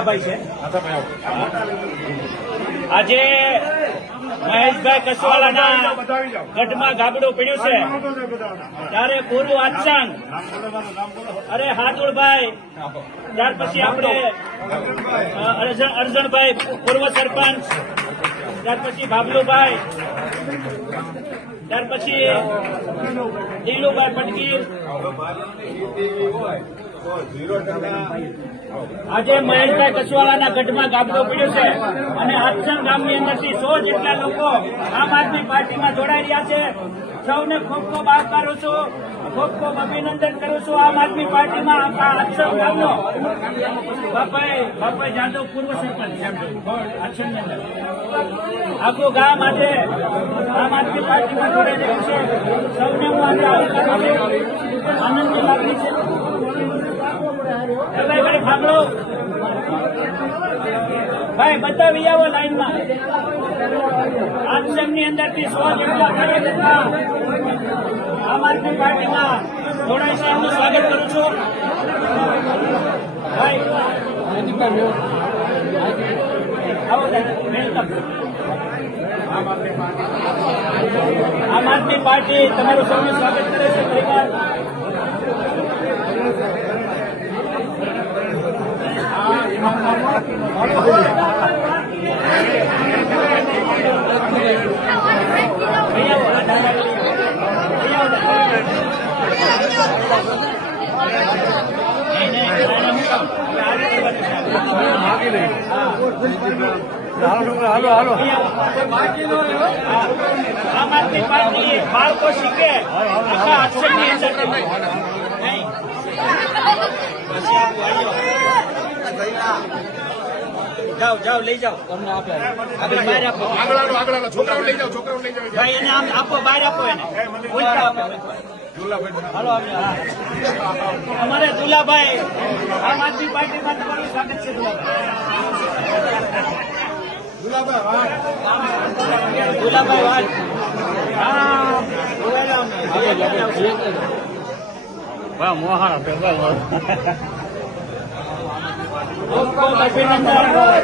આથાભાઈ છે. આજે મહેશભાઈ કસવાલાના ગઢમાં ગાબડું પડ્યું છે. ત્યારે પૂરું આચંગ અરે હાતુળભાઈ ત્યાર પછી આપણે અરજણભાઈ પૂર્વ સરપંચ, ત્યાર પછી ભાબલુભાઈ ત્યાર પછી દિલુભાઈ પટગીર આજે મહેશભાઈ કસવાલાના ગઢમાં ગાબડો પડ્યો છે અને હાથસણ ગામની અંદરથી સો જેટલા લોકો આમ આદમી પાર્ટીમાં જોડાઈ રહ્યા છે. સૌને ખૂબ ખૂબ આવકારું છું. ખૂબ ખૂબ અભિનંદન કરું છું આમ આદમી પાર્ટીમાં હાથસણ ગામનો. બાપાઈ બાપાઈ જાદવ પૂર્વ સરપંચ હદસનની અંદર. આખું ગામ આજે આમ આદમી પાર્ટીમાં જોડાઈ રહ્યું છે. સૌને હું આજે આવકારું આનંદની લાગણી છે. એ ભાઈ, બતાવી આવો લાઈનમાં. આશ્રમની અંદરથી સો જેટલા કાર્યકર્તા આમ આદમી પાર્ટીમાં જોડાય સાહેબનું સ્વાગત કરું છું. ભાઈ, આવો વેલકમ આમ આદમી પાર્ટી તમારું સૌનું સ્વાગત કરે છે. હાલો હાલો આમ આદમી પાર્ટી બાળકો શીખે આખા આશ્રમની અંદર નહીં. જાઓ જાઓ લઈ જાઓ. તમને આપે. આપણે બહાર આપો. આગળ આગળ આગળ છોકરાઓ લઈ જાઓ છોકરાઓ લઈ જાઓ. ભાઈ એને આમ આપો બહાર આપો એને. ઉલટા આપો. અમારે દુલાભાઈ આમ આદમી પાર્ટીમાં તમારું સ્વાગત છે દુલાભાઈ. દુલાભાઈ વાત. હા વાહ મોહાણા અભિનંદન